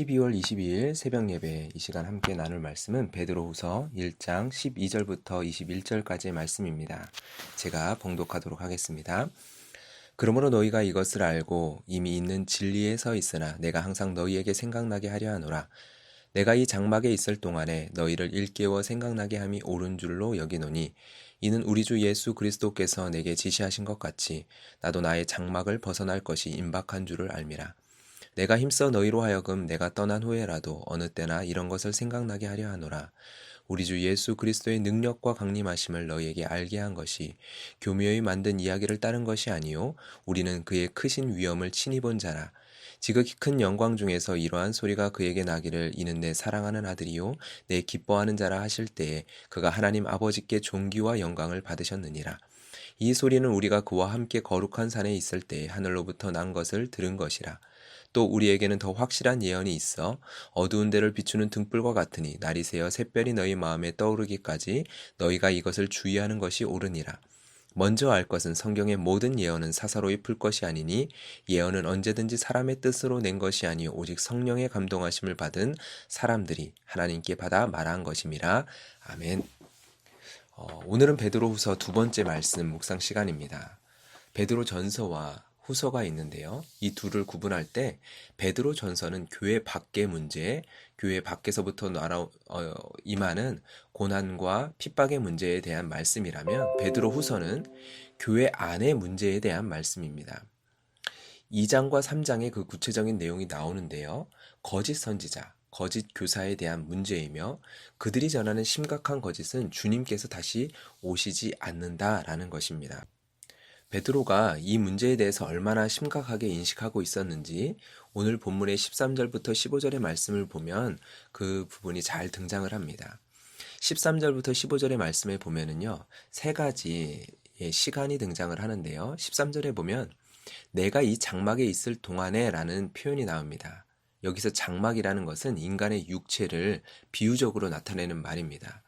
12월 22일 새벽 예배 이 시간 함께 나눌 말씀은 베드로후서 1장 12절부터 21절까지의 말씀입니다. 제가 봉독하도록 하겠습니다. 그러므로 너희가 이것을 알고 이미 있는 진리에 서 있으나 내가 항상 너희에게 생각나게 하려 하노라. 내가 이 장막에 있을 동안에 너희를 일깨워 생각나게 함이 옳은 줄로 여기노니 이는 우리 주 예수 그리스도께서 내게 지시하신 것 같이 나도 나의 장막을 벗어날 것이 임박한 줄을 알미라. 내가 힘써 너희로 하여금 내가 떠난 후에라도 어느 때나 이런 것을 생각나게 하려 하노라. 우리 주 예수 그리스도의 능력과 강림하심을 너희에게 알게 한 것이 교묘히 만든 이야기를 따른 것이 아니요 우리는 그의 크신 위엄을 친히 본 자라. 지극히 큰 영광 중에서 이러한 소리가 그에게 나기를 이는 내 사랑하는 아들이요 내 기뻐하는 자라 하실 때에 그가 하나님 아버지께 존귀와 영광을 받으셨느니라. 이 소리는 우리가 그와 함께 거룩한 산에 있을 때 하늘로부터 난 것을 들은 것이라. 또 우리에게는 더 확실한 예언이 있어 어두운 데를 비추는 등불과 같으니 날이 새어 샛별이 너희 마음에 떠오르기까지 너희가 이것을 주의하는 것이 옳으니라. 먼저 알 것은 성경의 모든 예언은 사사로이 풀 것이 아니니 예언은 언제든지 사람의 뜻으로 낸 것이 아니요 오직 성령의 감동하심을 받은 사람들이 하나님께 받아 말한 것임이라. 아멘. 오늘은 베드로후서 두 번째 말씀 묵상 시간입니다. 베드로 전서와 후서가 있는데요. 이 둘을 구분할 때 베드로 전서는 교회 밖의 문제, 교회 밖에서부터 임하는 고난과 핍박의 문제에 대한 말씀이라면 베드로 후서는 교회 안의 문제에 대한 말씀입니다. 2장과 3장에 그 구체적인 내용이 나오는데요. 거짓 선지자, 거짓 교사에 대한 문제이며 그들이 전하는 심각한 거짓은 주님께서 다시 오시지 않는다라는 것입니다. 베드로가 이 문제에 대해서 얼마나 심각하게 인식하고 있었는지 오늘 본문의 13절부터 15절의 말씀을 보면 그 부분이 잘 등장을 합니다. 13절부터 15절의 말씀에 보면은요, 세 가지의 시간이 등장을 하는데요. 13절에 보면 내가 이 장막에 있을 동안에 라는 표현이 나옵니다. 여기서 장막이라는 것은 인간의 육체를 비유적으로 나타내는 말입니다.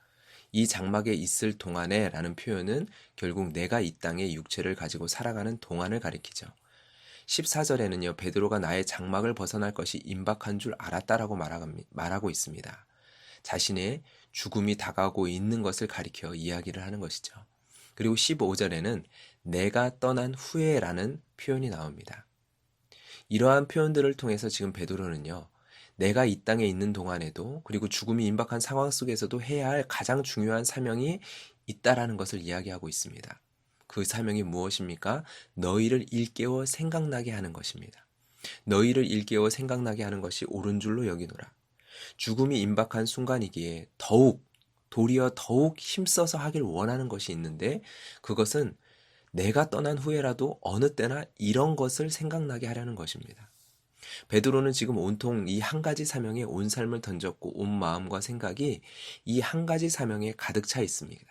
이 장막에 있을 동안에 라는 표현은 결국 내가 이 땅에 육체를 가지고 살아가는 동안을 가리키죠. 14절에는요, 베드로가 나의 장막을 벗어날 것이 임박한 줄 알았다라고 말하고 있습니다. 자신의 죽음이 다가오고 있는 것을 가리켜 이야기를 하는 것이죠. 그리고 15절에는 내가 떠난 후에라는 표현이 나옵니다. 이러한 표현들을 통해서 지금 베드로는요, 내가 이 땅에 있는 동안에도 그리고 죽음이 임박한 상황 속에서도 해야 할 가장 중요한 사명이 있다라는 것을 이야기하고 있습니다. 그 사명이 무엇입니까? 너희를 일깨워 생각나게 하는 것입니다. 너희를 일깨워 생각나게 하는 것이 옳은 줄로 여기노라. 죽음이 임박한 순간이기에 도리어 더욱 힘써서 하길 원하는 것이 있는데 그것은 내가 떠난 후에라도 어느 때나 이런 것을 생각나게 하려는 것입니다. 베드로는 지금 온통 이 한 가지 사명에 온 삶을 던졌고 온 마음과 생각이 이 한 가지 사명에 가득 차 있습니다.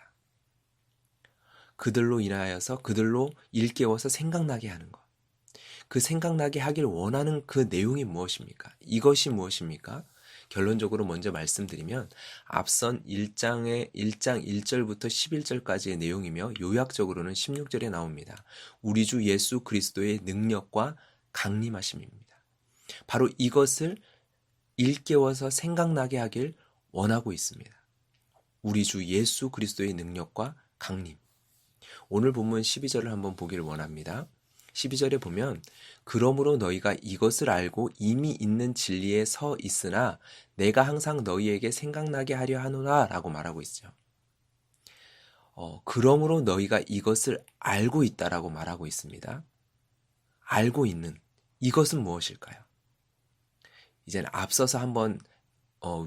그들로 인하여서 그들로 일깨워서 생각나게 하는 것. 그 생각나게 하길 원하는 그 내용이 무엇입니까? 이것이 무엇입니까? 결론적으로 먼저 말씀드리면 앞선 1장 1절부터 11절까지의 내용이며 요약적으로는 16절에 나옵니다. 우리 주 예수 그리스도의 능력과 강림하심입니다. 바로 이것을 일깨워서 생각나게 하길 원하고 있습니다. 우리 주 예수 그리스도의 능력과 강림. 오늘 본문 12절을 한번 보기를 원합니다. 12절에 보면 그러므로 너희가 이것을 알고 이미 있는 진리에 서 있으나 내가 항상 너희에게 생각나게 하려 하노라 라고 말하고 있죠. 그러므로 너희가 이것을 알고 있다라고 말하고 있습니다. 알고 있는 이것은 무엇일까요? 이제는 앞서서 한번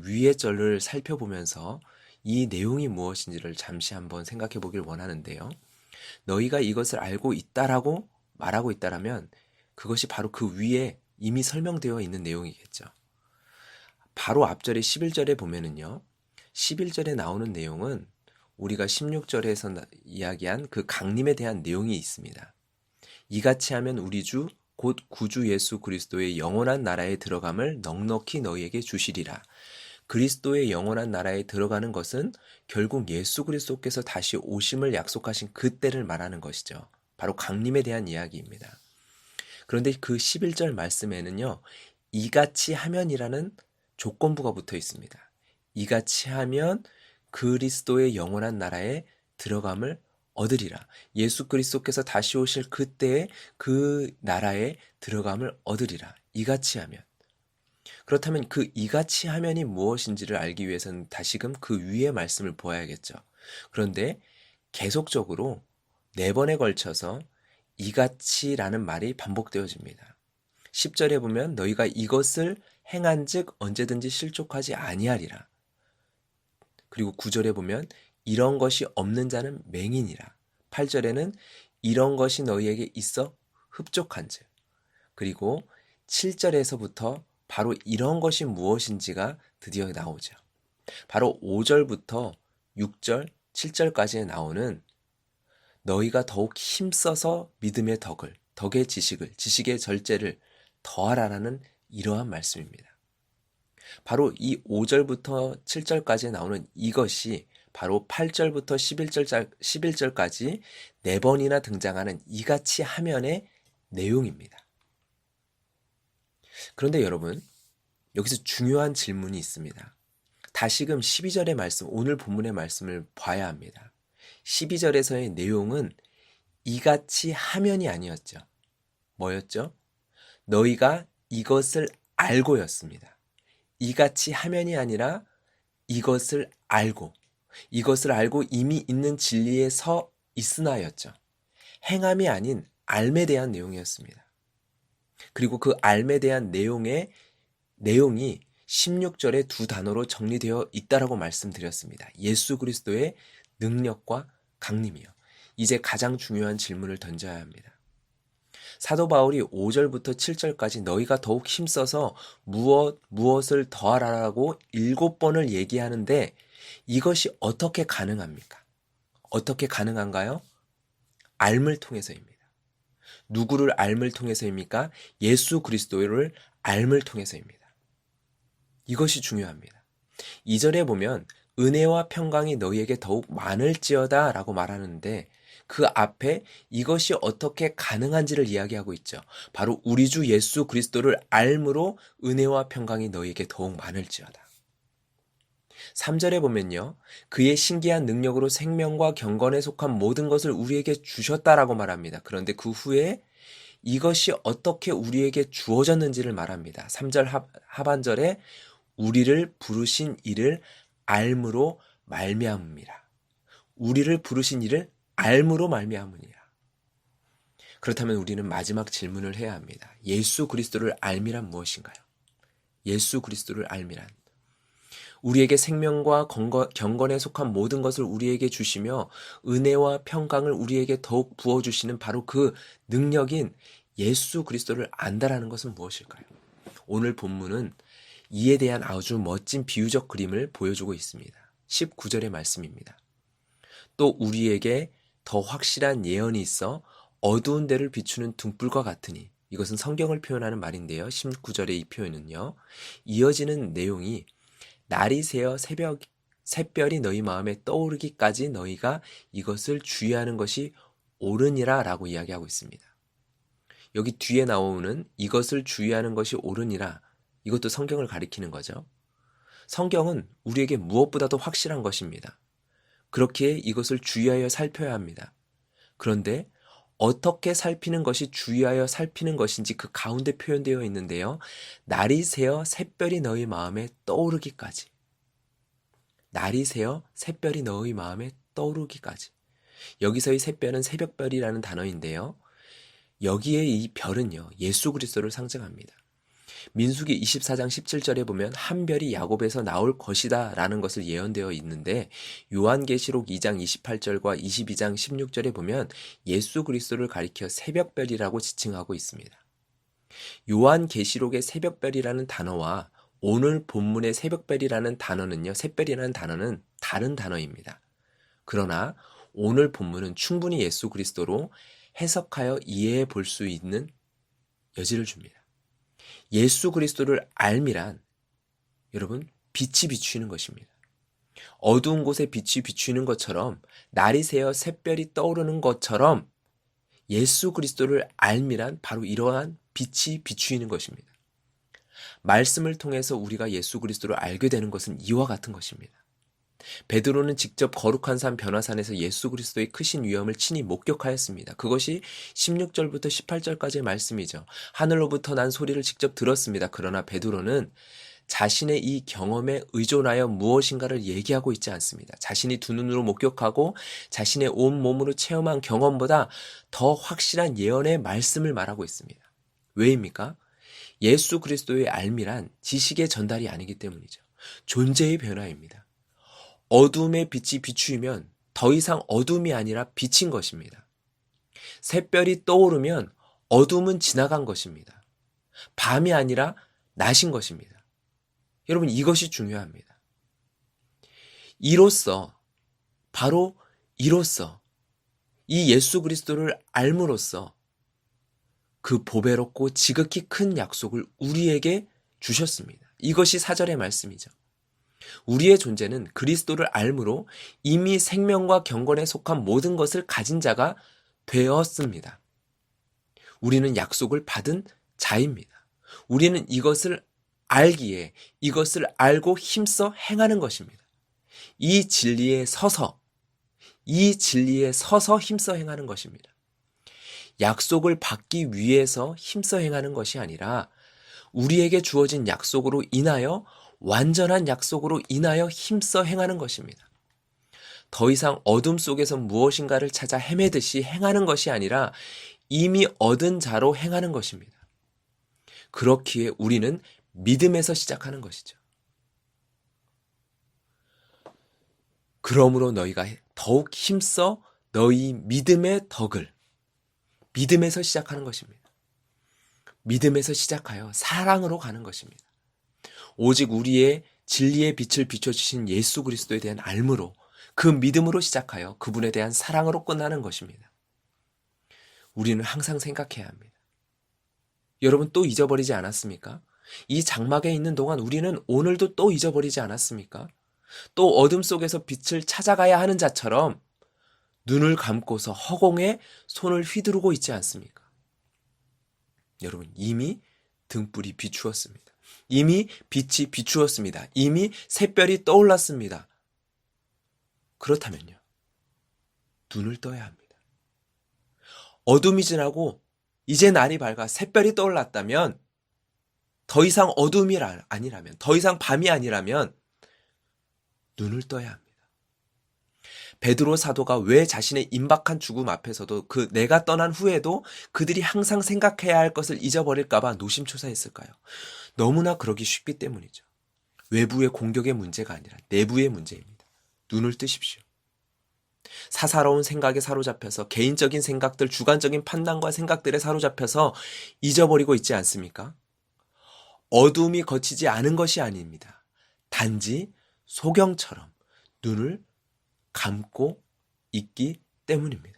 위의 절을 살펴보면서 이 내용이 무엇인지를 잠시 한번 생각해 보길 원하는데요. 너희가 이것을 알고 있다라고 말하고 있다라면 그것이 바로 그 위에 이미 설명되어 있는 내용이겠죠. 바로 앞절의 11절에 보면은요. 11절에 나오는 내용은 우리가 16절에서 이야기한 그 강림에 대한 내용이 있습니다. 이같이 하면 우리 주 곧 구주 예수 그리스도의 영원한 나라에 들어감을 넉넉히 너희에게 주시리라. 그리스도의 영원한 나라에 들어가는 것은 결국 예수 그리스도께서 다시 오심을 약속하신 그때를 말하는 것이죠. 바로 강림에 대한 이야기입니다. 그런데 그 11절 말씀에는요. 이같이 하면이라는 조건부가 붙어 있습니다. 이같이 하면 그리스도의 영원한 나라에 들어감을 얻으리라. 예수 그리스도께서 다시 오실 그때에 그 나라에 들어감을 얻으리라. 이같이 하면. 그렇다면 그 이같이 하면이 무엇인지를 알기 위해서는 다시금 그 위의 말씀을 보아야겠죠. 그런데 계속적으로 4번에 걸쳐서 이같이라는 말이 반복되어집니다. 10절에 보면 너희가 이것을 행한즉 언제든지 실족하지 아니하리라. 그리고 9절에 보면 이런 것이 없는 자는 맹인이라. 8절에는 이런 것이 너희에게 있어 흡족한즉. 그리고 7절에서부터 바로 이런 것이 무엇인지가 드디어 나오죠. 바로 5절부터 6절, 7절까지 나오는 너희가 더욱 힘써서 믿음의 덕의 지식을, 지식의 절제를 더하라라는 이러한 말씀입니다. 바로 이 5절부터 7절까지 나오는 이것이 바로 8절부터 11절까지 4번이나 등장하는 이같이 하면의 내용입니다. 그런데 여러분, 여기서 중요한 질문이 있습니다. 다시금 12절의 말씀, 오늘 본문의 말씀을 봐야 합니다. 12절에서의 내용은 이같이 하면이 아니었죠. 뭐였죠? 너희가 이것을 알고였습니다. 이같이 하면이 아니라 이것을 알고 이미 있는 진리에 서 있으나였죠. 행함이 아닌 알에 대한 내용이었습니다. 그리고 그 알에 대한 내용이 16절에 2 단어로 정리되어 있다라고 말씀드렸습니다. 예수 그리스도의 능력과 강림이요. 이제 가장 중요한 질문을 던져야 합니다. 사도 바울이 5절부터 7절까지 너희가 더욱 힘써서 무엇을 더하라고 7번을 얘기하는데 이것이 어떻게 가능합니까? 어떻게 가능한가요? 알을 통해서입니다. 누구를 알을 통해서입니까? 예수 그리스도를 알을 통해서입니다. 이것이 중요합니다. 2절에 보면 은혜와 평강이 너희에게 더욱 많을지어다 라고 말하는데 그 앞에 이것이 어떻게 가능한지를 이야기하고 있죠. 바로 우리 주 예수 그리스도를 알므로 은혜와 평강이 너희에게 더욱 많을지어다. 3절에 보면요. 그의 신기한 능력으로 생명과 경건에 속한 모든 것을 우리에게 주셨다라고 말합니다. 그런데 그 후에 이것이 어떻게 우리에게 주어졌는지를 말합니다. 3절 하반절에 우리를 부르신 이를 알므로 말미암음이라. 우리를 부르신 이를 알므로 말미암으니라. 그렇다면 우리는 마지막 질문을 해야 합니다. 예수 그리스도를 알미란 무엇인가요? 예수 그리스도를 알미란 우리에게 생명과 경건에 속한 모든 것을 우리에게 주시며 은혜와 평강을 우리에게 더욱 부어주시는 바로 그 능력인 예수 그리스도를 안다라는 것은 무엇일까요? 오늘 본문은 이에 대한 아주 멋진 비유적 그림을 보여주고 있습니다. 19절의 말씀입니다. 또 우리에게 더 확실한 예언이 있어 어두운 데를 비추는 등불과 같으니 이것은 성경을 표현하는 말인데요. 19절의 이 표현은요. 이어지는 내용이 날이 새어 샛별이 너희 마음에 떠오르기까지 너희가 이것을 주의하는 것이 옳으니라 라고 이야기하고 있습니다. 여기 뒤에 나오는 이것을 주의하는 것이 옳으니라 이것도 성경을 가리키는 거죠. 성경은 우리에게 무엇보다도 확실한 것입니다. 그렇기에 이것을 주의하여 살펴야 합니다. 그런데 어떻게 살피는 것이 주의하여 살피는 것인지 그 가운데 표현되어 있는데요. 날이 새어 샛별이 너희 마음에 떠오르기까지. 날이 새어 샛별이 너희 마음에 떠오르기까지. 여기서의 샛별은 새벽별이라는 단어인데요. 여기에 이 별은요. 예수 그리스도를 상징합니다. 민수기 24장 17절에 보면 한 별이 야곱에서 나올 것이다 라는 것을 예언되어 있는데 요한계시록 2장 28절과 22장 16절에 보면 예수 그리스도를 가리켜 새벽별이라고 지칭하고 있습니다. 요한계시록의 새벽별이라는 단어와 오늘 본문의 새벽별이라는 단어는요, 샛별이라는 단어는 다른 단어입니다. 그러나 오늘 본문은 충분히 예수 그리스도로 해석하여 이해해 볼 수 있는 여지를 줍니다. 예수 그리스도를 알미란 여러분 빛이 비추이는 것입니다. 어두운 곳에 빛이 비추이는 것처럼 날이 새어 샛별이 떠오르는 것처럼 예수 그리스도를 알미란 바로 이러한 빛이 비추이는 것입니다. 말씀을 통해서 우리가 예수 그리스도를 알게 되는 것은 이와 같은 것입니다. 베드로는 직접 거룩한 산 변화산에서 예수 그리스도의 크신 위엄을 친히 목격하였습니다. 그것이 16절부터 18절까지의 말씀이죠. 하늘로부터 난 소리를 직접 들었습니다. 그러나 베드로는 자신의 이 경험에 의존하여 무엇인가를 얘기하고 있지 않습니다. 자신이 두 눈으로 목격하고 자신의 온 몸으로 체험한 경험보다 더 확실한 예언의 말씀을 말하고 있습니다. 왜입니까? 예수 그리스도의 알미란 지식의 전달이 아니기 때문이죠. 존재의 변화입니다. 어둠의 빛이 비추이면 더 이상 어둠이 아니라 빛인 것입니다. 샛별이 떠오르면 어둠은 지나간 것입니다. 밤이 아니라 낮인 것입니다. 여러분, 이것이 중요합니다. 이로써, 바로 이로써 이 예수 그리스도를 알므로써 그 보배롭고 지극히 큰 약속을 우리에게 주셨습니다. 이것이 4절의 말씀이죠. 우리의 존재는 그리스도를 알므로 이미 생명과 경건에 속한 모든 것을 가진 자가 되었습니다. 우리는 약속을 받은 자입니다. 우리는 이것을 알기에 이것을 알고 힘써 행하는 것입니다. 이 진리에 서서 힘써 행하는 것입니다. 약속을 받기 위해서 힘써 행하는 것이 아니라 우리에게 주어진 약속으로 인하여 완전한 약속으로 인하여 힘써 행하는 것입니다. 더 이상 어둠 속에서 무엇인가를 찾아 헤매듯이 행하는 것이 아니라 이미 얻은 자로 행하는 것입니다. 그렇기에 우리는 믿음에서 시작하는 것이죠. 그러므로 너희가 더욱 힘써 너희 믿음의 덕을, 믿음에서 시작하는 것입니다. 믿음에서 시작하여 사랑으로 가는 것입니다. 오직 우리의 진리의 빛을 비춰주신 예수 그리스도에 대한 알므로, 그 믿음으로 시작하여 그분에 대한 사랑으로 끝나는 것입니다. 우리는 항상 생각해야 합니다. 여러분, 또 잊어버리지 않았습니까? 이 장막에 있는 동안 우리는 오늘도 또 잊어버리지 않았습니까? 또 어둠 속에서 빛을 찾아가야 하는 자처럼 눈을 감고서 허공에 손을 휘두르고 있지 않습니까? 여러분, 이미 등불이 비추었습니다. 이미 빛이 비추었습니다. 이미 샛별이 떠올랐습니다. 그렇다면요, 눈을 떠야 합니다. 어둠이 지나고 이제 날이 밝아 샛별이 떠올랐다면, 더 이상 어둠이 아니라면, 더 이상 밤이 아니라면 눈을 떠야 합니다. 베드로 사도가 왜 자신의 임박한 죽음 앞에서도 그 내가 떠난 후에도 그들이 항상 생각해야 할 것을 잊어버릴까 봐 노심초사했을까요? 너무나 그러기 쉽기 때문이죠. 외부의 공격의 문제가 아니라 내부의 문제입니다. 눈을 뜨십시오. 사사로운 생각에 사로잡혀서 개인적인 생각들, 주관적인 판단과 생각들에 사로잡혀서 잊어버리고 있지 않습니까? 어둠이 거치지 않은 것이 아닙니다. 단지 소경처럼 눈을 감고 있기 때문입니다.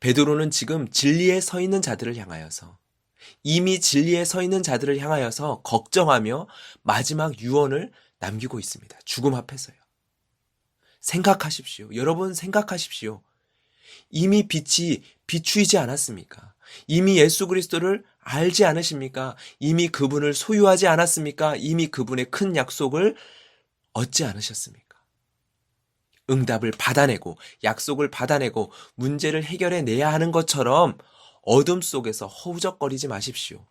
베드로는 지금 진리에 서 있는 자들을 향하여서, 이미 진리에 서 있는 자들을 향하여서 걱정하며 마지막 유언을 남기고 있습니다. 죽음 앞에서요. 생각하십시오. 여러분, 생각하십시오. 이미 빛이 비추이지 않았습니까? 이미 예수 그리스도를 알지 않으십니까? 이미 그분을 소유하지 않았습니까? 이미 그분의 큰 약속을 얻지 않으셨습니까? 응답을 받아내고 약속을 받아내고 문제를 해결해내야 하는 것처럼 어둠 속에서 허우적거리지 마십시오.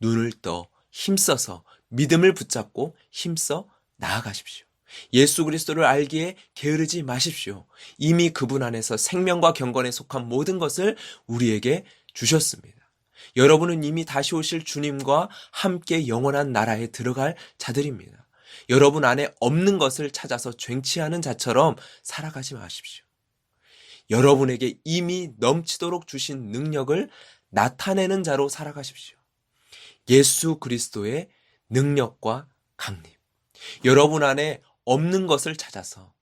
눈을 떠 힘써서 믿음을 붙잡고 힘써 나아가십시오. 예수 그리스도를 알기에 게으르지 마십시오. 이미 그분 안에서 생명과 경건에 속한 모든 것을 우리에게 주셨습니다. 여러분은 이미 다시 오실 주님과 함께 영원한 나라에 들어갈 자들입니다. 여러분 안에 없는 것을 찾아서 쟁취하는 자처럼 살아가지 마십시오. 여러분에게 이미 넘치도록 주신 능력을 나타내는 자로 살아가십시오. 예수 그리스도의 능력과 강림. 여러분 안에 없는 것을 찾아서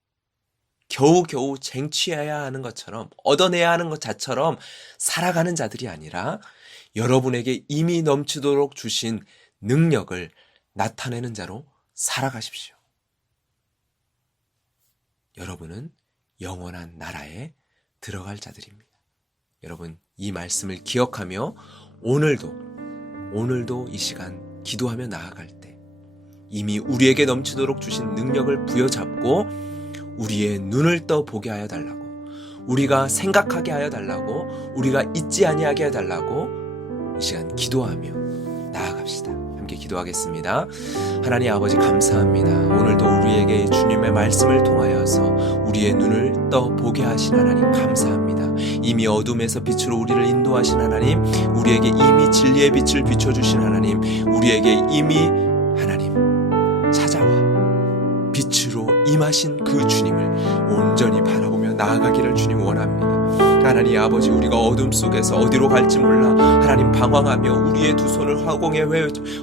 겨우겨우 쟁취해야 하는 것처럼, 얻어내야 하는 것 자처럼 살아가는 자들이 아니라 여러분에게 이미 넘치도록 주신 능력을 나타내는 자로 살아가십시오. 여러분은 영원한 나라에 들어갈 자들입니다. 여러분, 이 말씀을 기억하며 오늘도 이 시간 기도하며 나아갈 때 이미 우리에게 넘치도록 주신 능력을 부여잡고 우리의 눈을 떠 보게 하여 달라고, 우리가 생각하게 하여 달라고, 우리가 잊지 아니하게 하여 달라고 이 시간 기도하며 나아갑시다. 함께 기도하겠습니다. 하나님 아버지 감사합니다. 오늘도 우리에게 주님의 말씀을 통하여서 우리의 눈을 떠 보게 하신 하나님 감사합니다. 이미 어둠에서 빛으로 우리를 인도하신 하나님, 우리에게 이미 진리의 빛을 비춰주신 하나님, 우리에게 이미 하나님 찾아와 빛으로 임하신 그 주님을 온전히 바라보며 나아가기를 주님 원합니다. 하나님 아버지, 우리가 어둠 속에서 어디로 갈지 몰라 하나님 방황하며 우리의 두 손을 화공에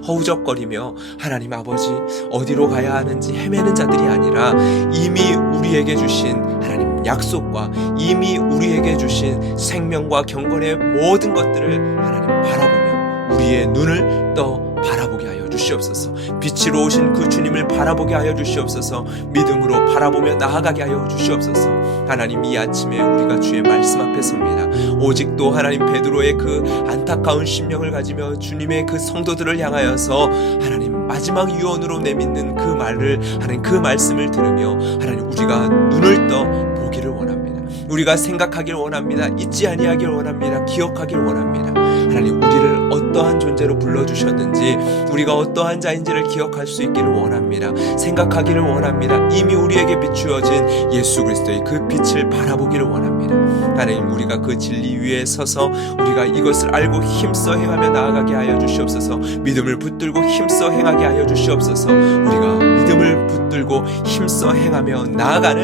허우적거리며 하나님 아버지 어디로 가야 하는지 헤매는 자들이 아니라 이미 우리에게 주신 하나님 약속과 이미 우리에게 주신 생명과 경건의 모든 것들을 하나님 바라보며 우리의 눈을 떠 바라보게 하여 주시옵소서. 빛으로 오신 그 주님을 바라보게 하여 주시옵소서. 믿음으로 바라보며 나아가게 하여 주시옵소서. 하나님, 이 아침에 우리가 주의 말씀 앞에 섭니다. 오직 또 하나님 베드로의 그 안타까운 심령을 가지며 주님의 그 성도들을 향하여서 하나님 마지막 유언으로 내딛는 그 말을, 하나님 그 말씀을 들으며 하나님 우리가 눈을 떠 보기를 원합니다. 우리가 생각하길 원합니다. 잊지 아니하길 원합니다. 기억하길 원합니다. 하나님, 우리를 어떠한 존재로 불러주셨는지, 우리가 어떠한 자인지를 기억할 수 있기를 원합니다. 생각하기를 원합니다. 이미 우리에게 비추어진 예수 그리스도의 그 빛을 바라보기를 원합니다. 하나님, 우리가 그 진리 위에 서서 우리가 이것을 알고 힘써 행하며 나아가게 하여 주시옵소서. 믿음을 붙들고 힘써 행하게 하여 주시옵소서. 우리가 믿음을 붙들고 힘써 행하며 나아가는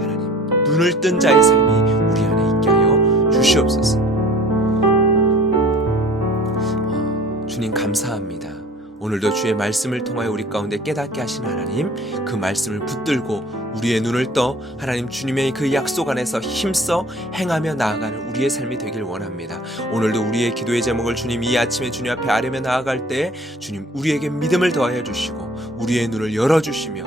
하나님 눈을 뜬 자의 삶이 우리 안에 있게 하여 주시옵소서. 주님 감사합니다. 오늘도 주의 말씀을 통하여 우리 가운데 깨닫게 하신 하나님, 그 말씀을 붙들고 우리의 눈을 떠 하나님 주님의 그 약속 안에서 힘써 행하며 나아가는 우리의 삶이 되길 원합니다. 오늘도 우리의 기도의 제목을 주님 이 아침에 주님 앞에 아뢰며 나아갈 때 주님 우리에게 믿음을 더하여 주시고 우리의 눈을 열어주시며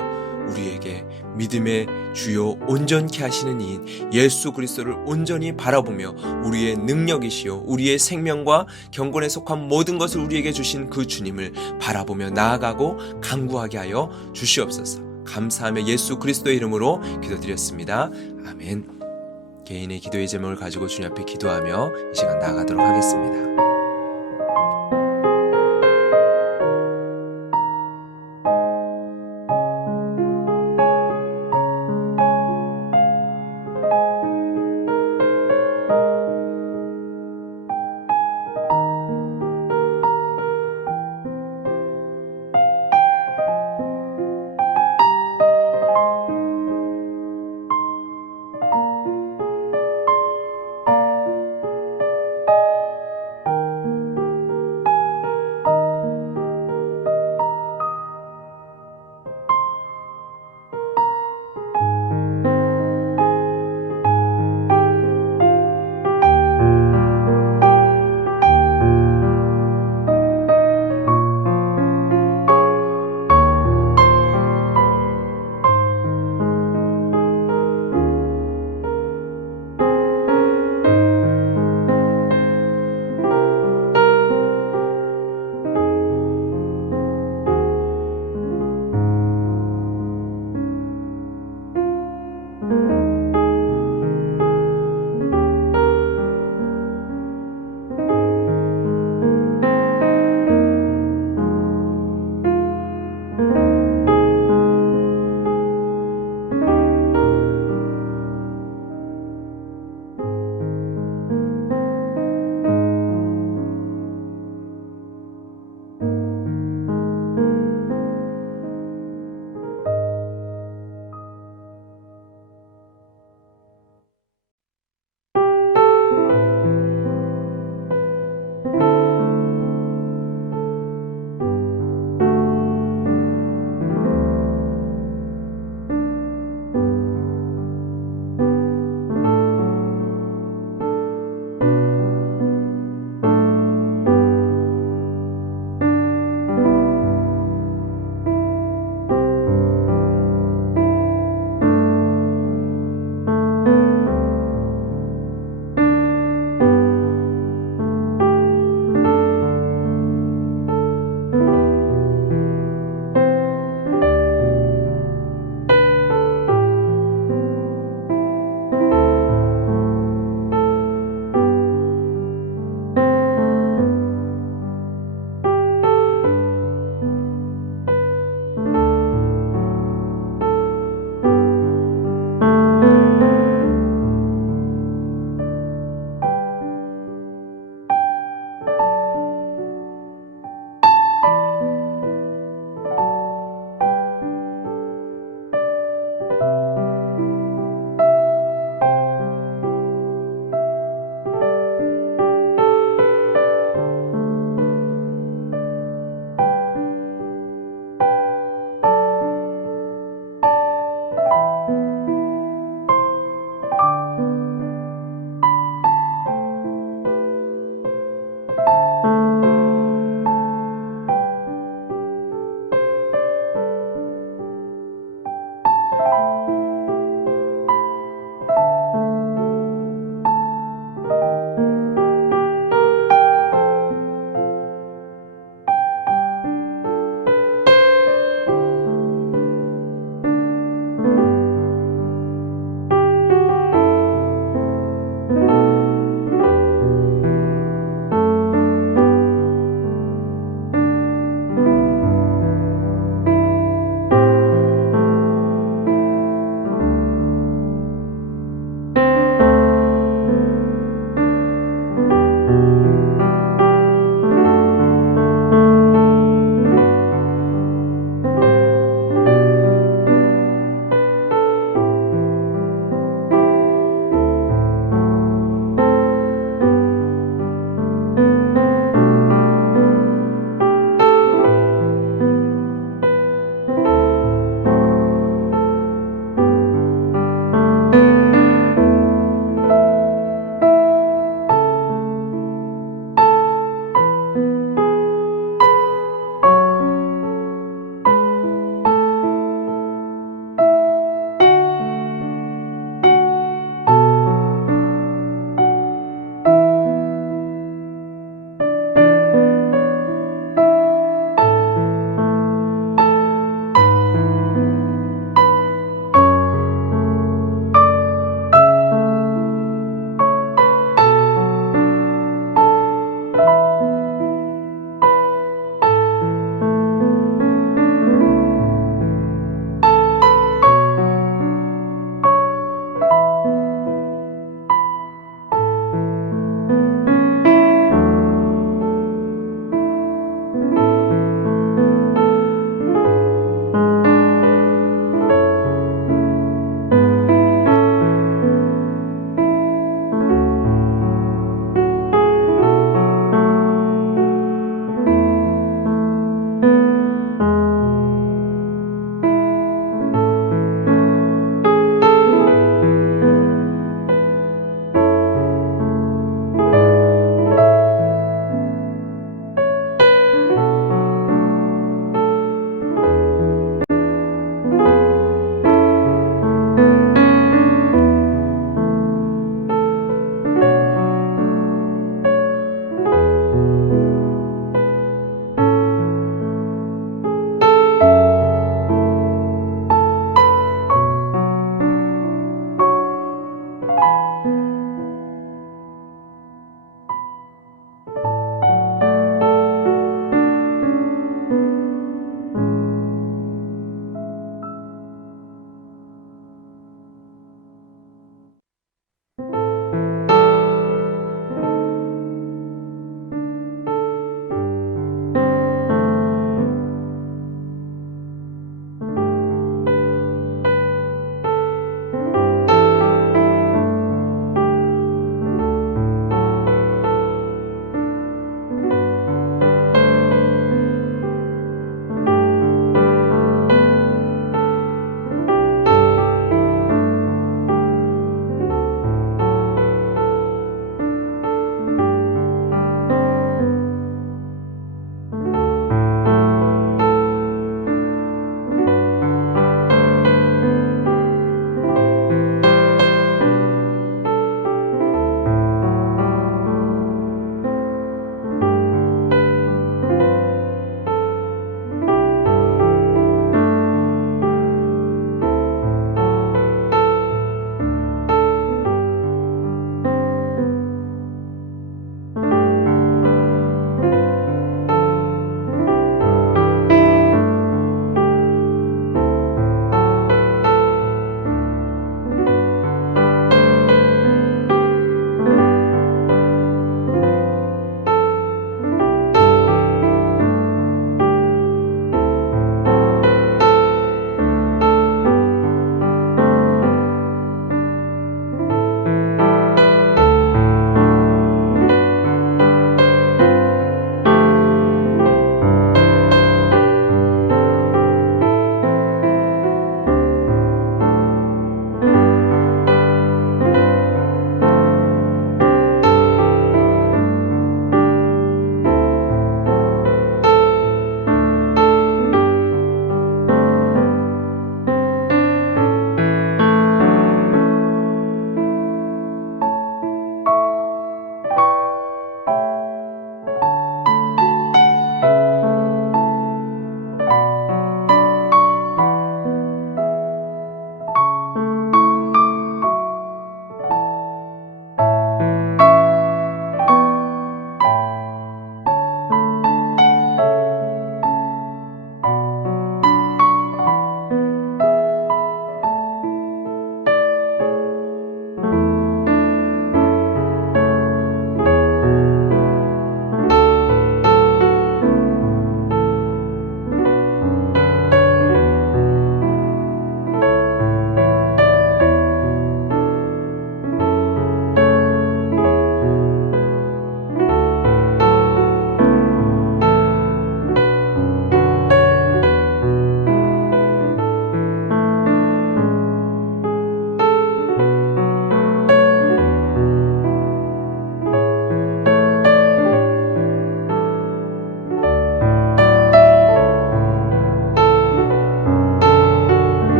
우리에게 믿음의 주요 온전케 하시는 이인 예수 그리스도를 온전히 바라보며 우리의 능력이시요 우리의 생명과 경건에 속한 모든 것을 우리에게 주신 그 주님을 바라보며 나아가고 간구하게 하여 주시옵소서. 감사하며 예수 그리스도의 이름으로 기도드렸습니다. 아멘. 개인의 기도의 제목을 가지고 주님 앞에 기도하며 이 시간 나아가도록 하겠습니다.